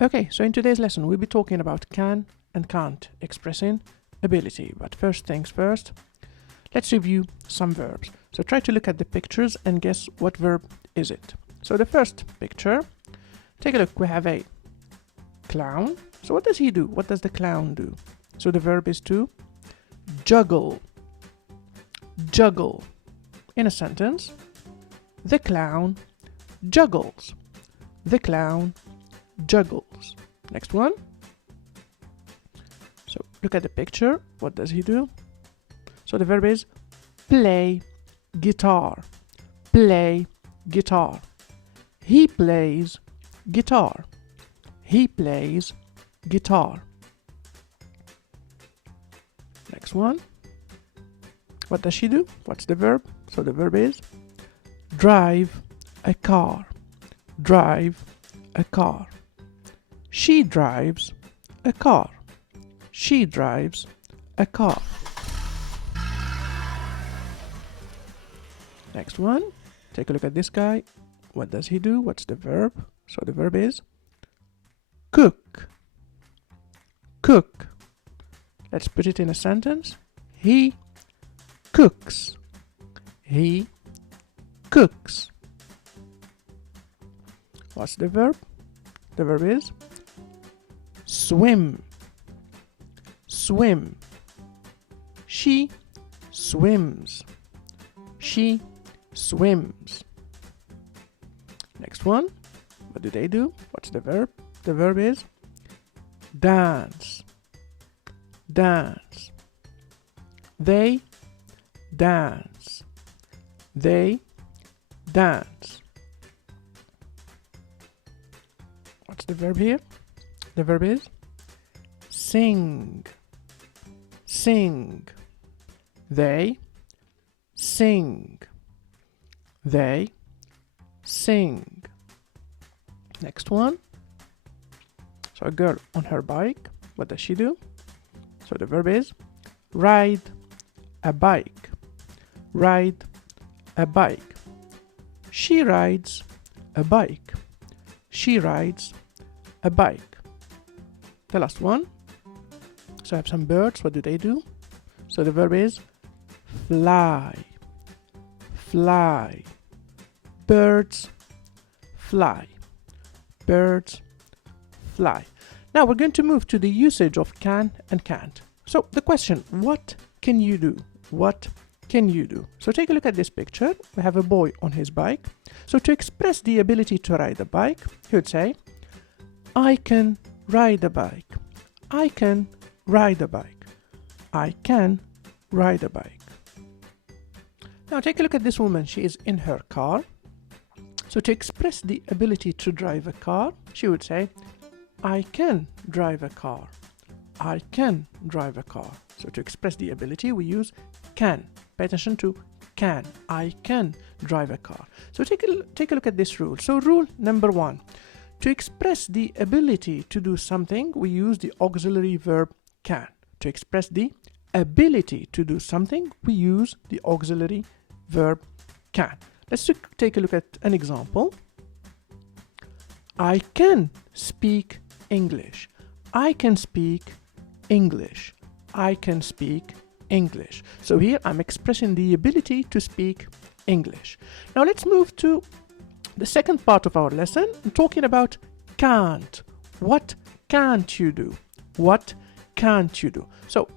Okay, so in today's lesson we'll be talking about can and can't expressing ability. But first things first, let's review some verbs. So try to look at the pictures and guess what verb is it. So the first picture, take a look, we have a clown. So what does he do? What does the clown do? So the verb is to juggle. Juggle. In a sentence, the clown juggles. The clown juggles. Next one. So look at the picture. What does he do? So the verb is play guitar. Play guitar. He plays guitar. He plays guitar. Next one. What does she do? What's the verb? So the verb is drive a car. Drive a car. She drives a car. She drives a car. Next one. Take a look at this guy. What does he do? What's the verb? So the verb is cook. Cook. Let's put it in a sentence. He cooks. He cooks. What's the verb? The verb is swim. Swim. She swims. She swims. Next one. What do they do? What's the verb? The verb is dance. Dance. They dance. They dance. What's the verb here? The verb is sing. Sing. They sing. They sing. Next one. So a girl on her bike. What does she do? So the verb is ride a bike. Ride a bike. She rides a bike. She rides a bike. The last one. So I have some birds. What do they do? So the verb is fly. Fly. Birds fly. Birds fly. Now we're going to move to the usage of can and can't. So the question, what can you do? What can you do? So take a look at this picture. We have a boy on his bike. So to express the ability to ride a bike, he would say, I can ride a bike. I can ride a bike. I can ride a bike. Now take a look at this woman. She is in her car. So to express the ability to drive a car, she would say, I can drive a car. I can drive a car. So to express the ability, we use can. Pay attention to can. I can drive a car. So take a look at this rule. So rule number 1. To express the ability to do something, we use the auxiliary verb can. To express the ability to do something, we use the auxiliary verb can. Let's take a look at an example. I can speak English. I can speak English. I can speak English. So here I'm expressing the ability to speak English. Now let's move to the second part of our lesson, talking about can't. What can't you do? What can't you do? So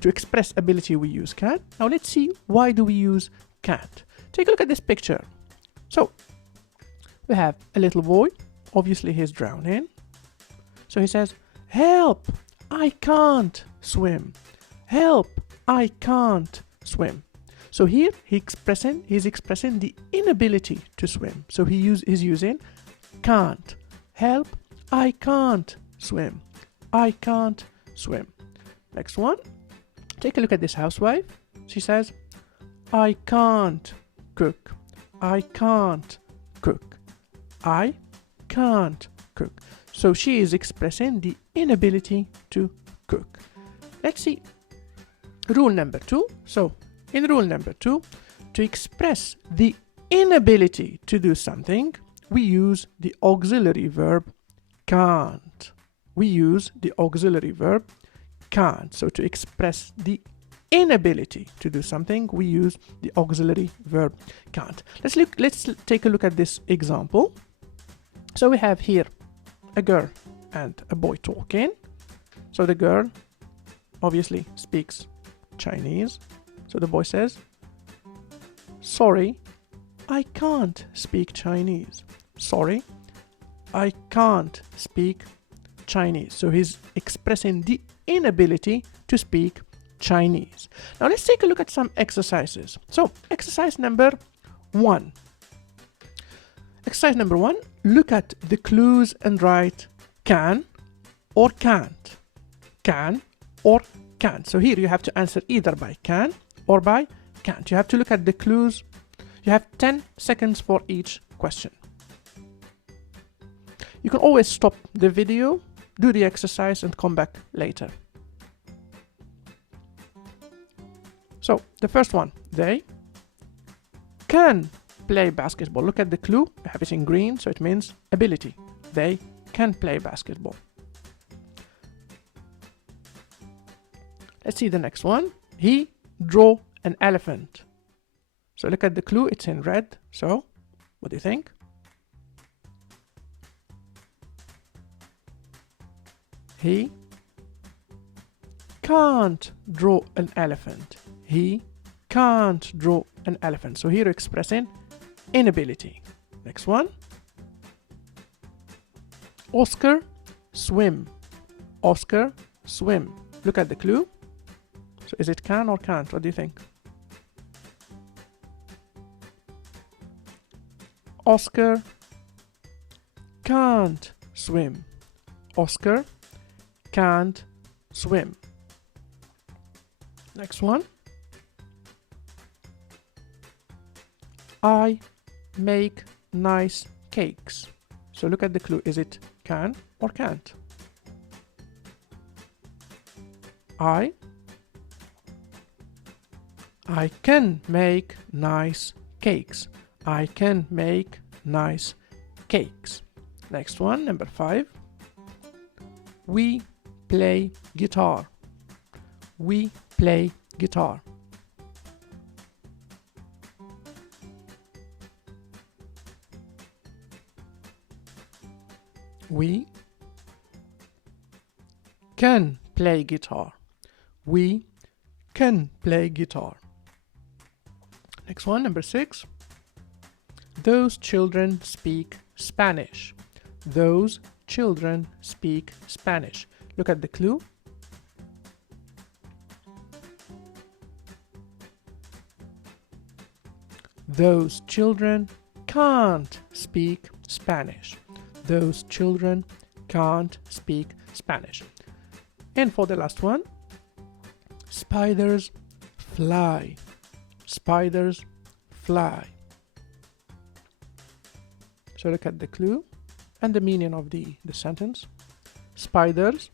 to express ability we use can. Now let's see, why do we use can't? Take a look at this picture. So we have a little boy. Obviously he's drowning. So he says, help, I can't swim. Help, I can't swim. So here he's expressing the inability to swim. So he's using can't. Help, I can't swim. I can't swim. Next one. Take a look at this housewife. She says, I can't cook. I can't cook. I can't cook. So she is expressing the inability to cook. Let's see rule number 2. So in rule number 2, to express the inability to do something, we use the auxiliary verb can't. we use the auxiliary verb can't. So to express the inability to do something, we use the auxiliary verb can't. Let's take a look at this example. So we have here a girl and a boy talking. So the girl obviously speaks Chinese. So the boy says, sorry, I can't speak Chinese. Sorry, I can't speak Chinese. So he's expressing the inability to speak Chinese. Now let's take a look at some exercises. So exercise number 1. Exercise number 1, look at the clues and write can or can't. Can or can't. So here you have to answer either by can or by can't. You have to look at the clues. You have 10 seconds for each question. You can always stop the video, do the exercise, and come back later. So the first one, they can play basketball. Look at the clue. I have it in green, so it means ability. They can play basketball. Let's see the next one. He drew an elephant. So look at the clue. It's in red. So what do you think? He can't draw an elephant. He can't draw an elephant. So here expressing inability. Next one. Oscar swim. Oscar swim. Look at the clue. So is it can or can't? What do you think? Oscar can't swim. Oscar can't swim. Next one. I make nice cakes. So look at the clue. Is it can or can't? I can make nice cakes. I can make nice cakes. Next one, number 5. We play guitar. We play guitar. We can play guitar. We can play guitar. Next one, number 6. Those children speak Spanish. Those children speak Spanish. Look at the clue. Those children can't speak Spanish. Those children can't speak Spanish. And for the last one, spiders fly. Spiders fly. So look at the clue and the meaning of the sentence. Spiders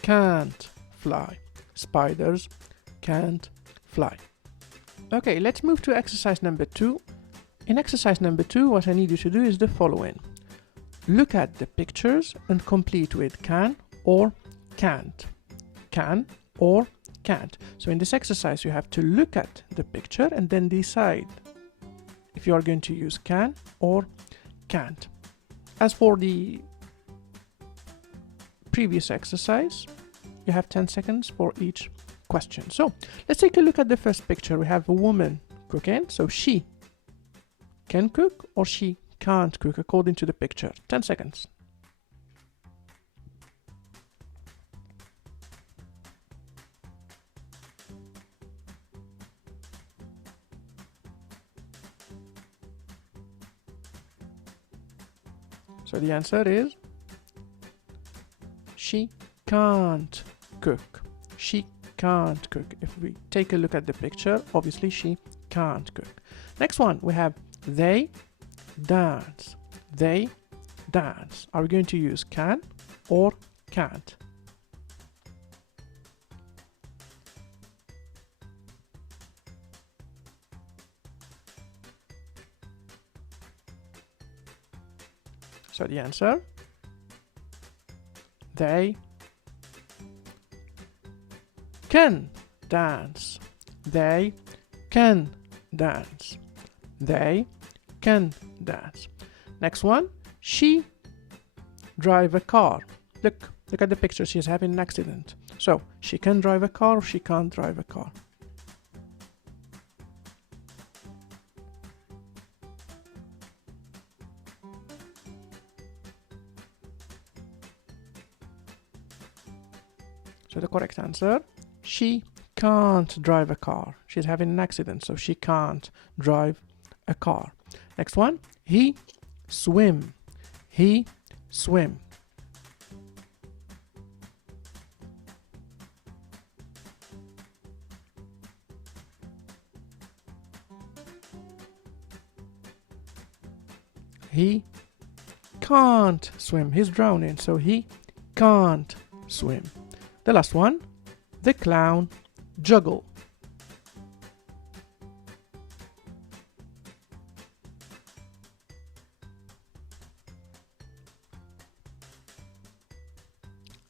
can't fly. Spiders can't fly. Okay, let's move to exercise number 2. In exercise number 2, what I need you to do is the following. Look at the pictures and complete with can or can't. Can or can't. So in this exercise, you have to look at the picture and then decide if you are going to use can or can't. As for the previous exercise, you have 10 seconds for each question. So let's take a look at the first picture. We have a woman cooking. So she can cook or she can't cook according to the picture. 10 seconds. So the answer is she can't cook. She can't cook. If we take a look at the picture, obviously she can't cook. Next one, we have they dance. They dance. Are we going to use can or can't? So the answer They can dance. They can dance. They can dance. Next one, she drive a car. Look at the picture, she's having an accident. So she can drive a car or she can't drive a car. So the correct answer, she can't drive a car. She's having an accident, so she can't drive a car. Next one, he swim. He swim. He can't swim. He's drowning, so he can't swim. The last one, the clown juggle.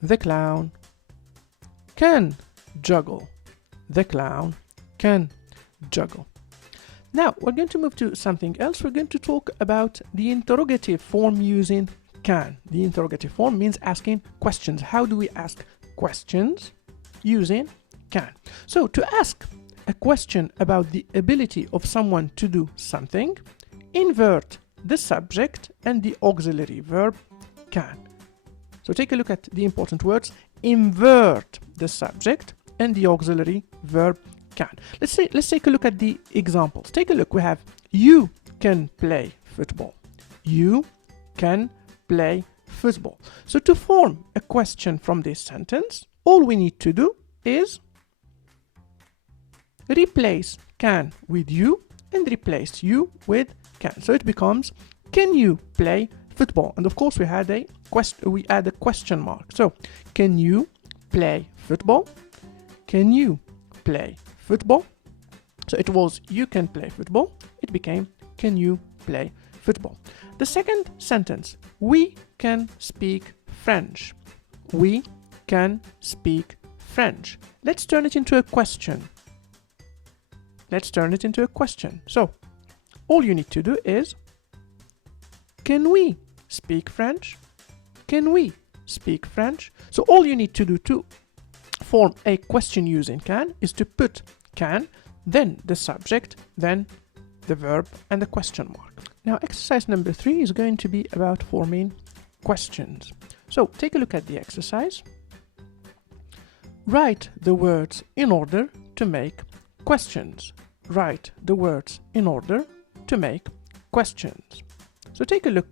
The clown can juggle. The clown can juggle. Now we're going to move to something else. We're going to talk about the interrogative form using can. The interrogative form means asking questions. How do we ask questions? Using can. So to ask a question about the ability of someone to do something, invert the subject and the auxiliary verb can. So take a look at the important words. Invert the subject and the auxiliary verb can. Let's take a look at the examples. Take a look. We have you can play football. You can play football. So to form a question from this sentence, all we need to do is replace can with you and replace you with can. So it becomes, can you play football? And of course we add a question mark. So can you play football? Can you play football? So it was you can play football. It became can you play football. The second sentence, we can speak French. We can speak French. Let's turn it into a question. Let's turn it into a question. So all you need to do is, can we speak French? Can we speak French? So all you need to do to form a question using can is to put can, then the subject, then the verb and the question mark. Now exercise number 3 is going to be about forming questions. So take a look at the exercise. Write the words in order to make questions. Write the words in order to make questions. So take a look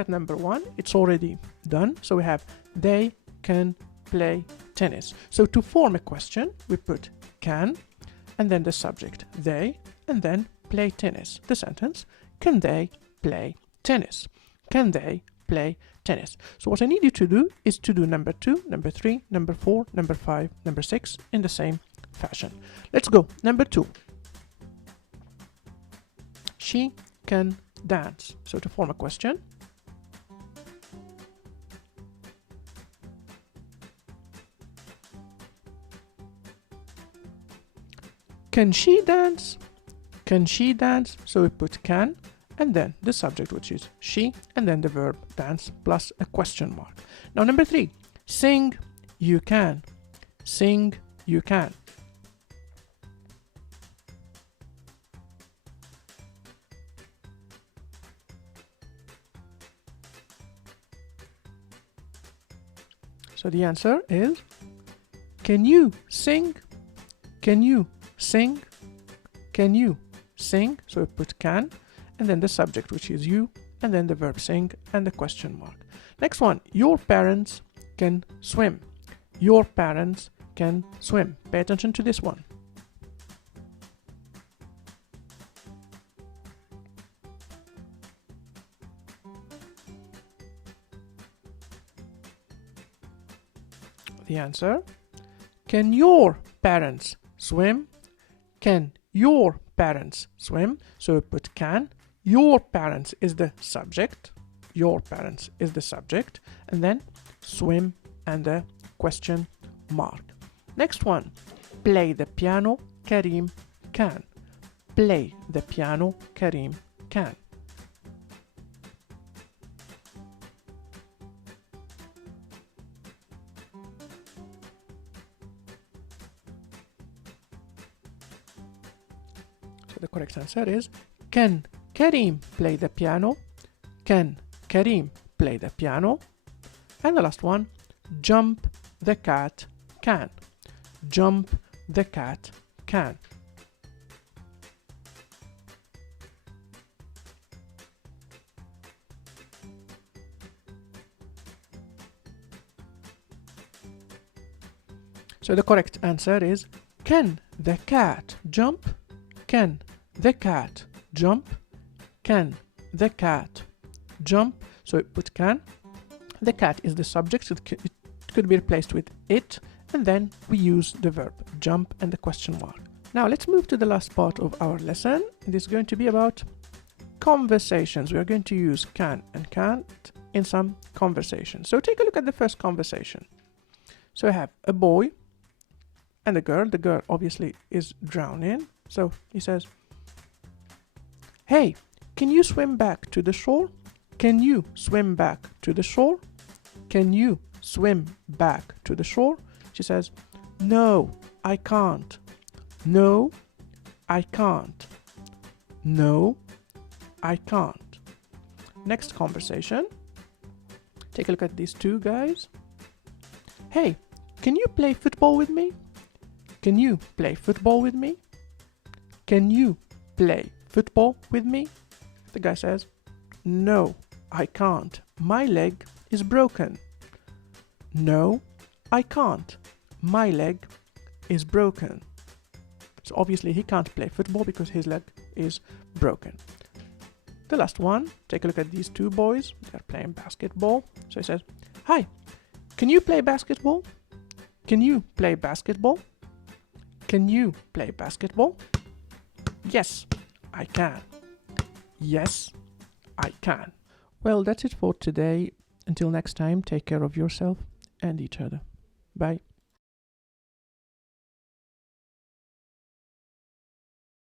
at number 1. It's already done. So we have they can play tennis. So to form a question, we put can and then the subject they and then play tennis. The sentence, can they play tennis? Can they play tennis? So what I need you to do is to do number 2, number 3, number 4, number 5, number 6 in the same fashion. Let's go. Number 2. She can dance. So to form a question, can she dance? Can she dance? So we put can and then the subject, which is she, and then the verb dance plus a question mark. Now number 3, sing you can. Sing you can. So the answer is, can you sing? Can you sing? Can you sing? So we put can and then the subject, which is you, and then the verb sing and the question mark. Next one, your parents can swim. Your parents can swim. Pay attention to this one. The answer, can your parents swim? Can your parents swim? So we put can. Your parents is the subject. Your parents is the subject. And then swim and a question mark. Next one, play the piano, Karim can. Play the piano, Karim can. So the correct answer is, can Karim play the piano? Can Karim play the piano? And the last one, jump the cat can. Jump the cat can. So the correct answer is, can the cat jump? Can the cat jump? Can the cat jump? So we put can. The cat is the subject. It could be replaced with it, and then we use the verb jump and the question mark. Now let's move to the last part of our lesson. This is going to be about conversations. We are going to use can and can't in some conversations. So take a look at the first conversation. So I have a boy and a girl. The girl obviously is drowning. So he says, "Hey, can you swim back to the shore? Can you swim back to the shore? Can you swim back to the shore?" She says, "No, I can't. No, I can't. No, I can't." Next conversation. Take a look at these two guys. "Hey, can you play football with me? Can you play football with me? Can you play football with me?" The guy says, "No, I can't. My leg is broken." No, I can't. My leg is broken. So obviously he can't play football because his leg is broken. The last one, take a look at these two boys. They're playing basketball. So he says, "Hi, can you play basketball? Can you play basketball? Can you play basketball?" "Yes, I can. Yes, I can." Well, that's it for today. Until next time, take care of yourself and each other. Bye.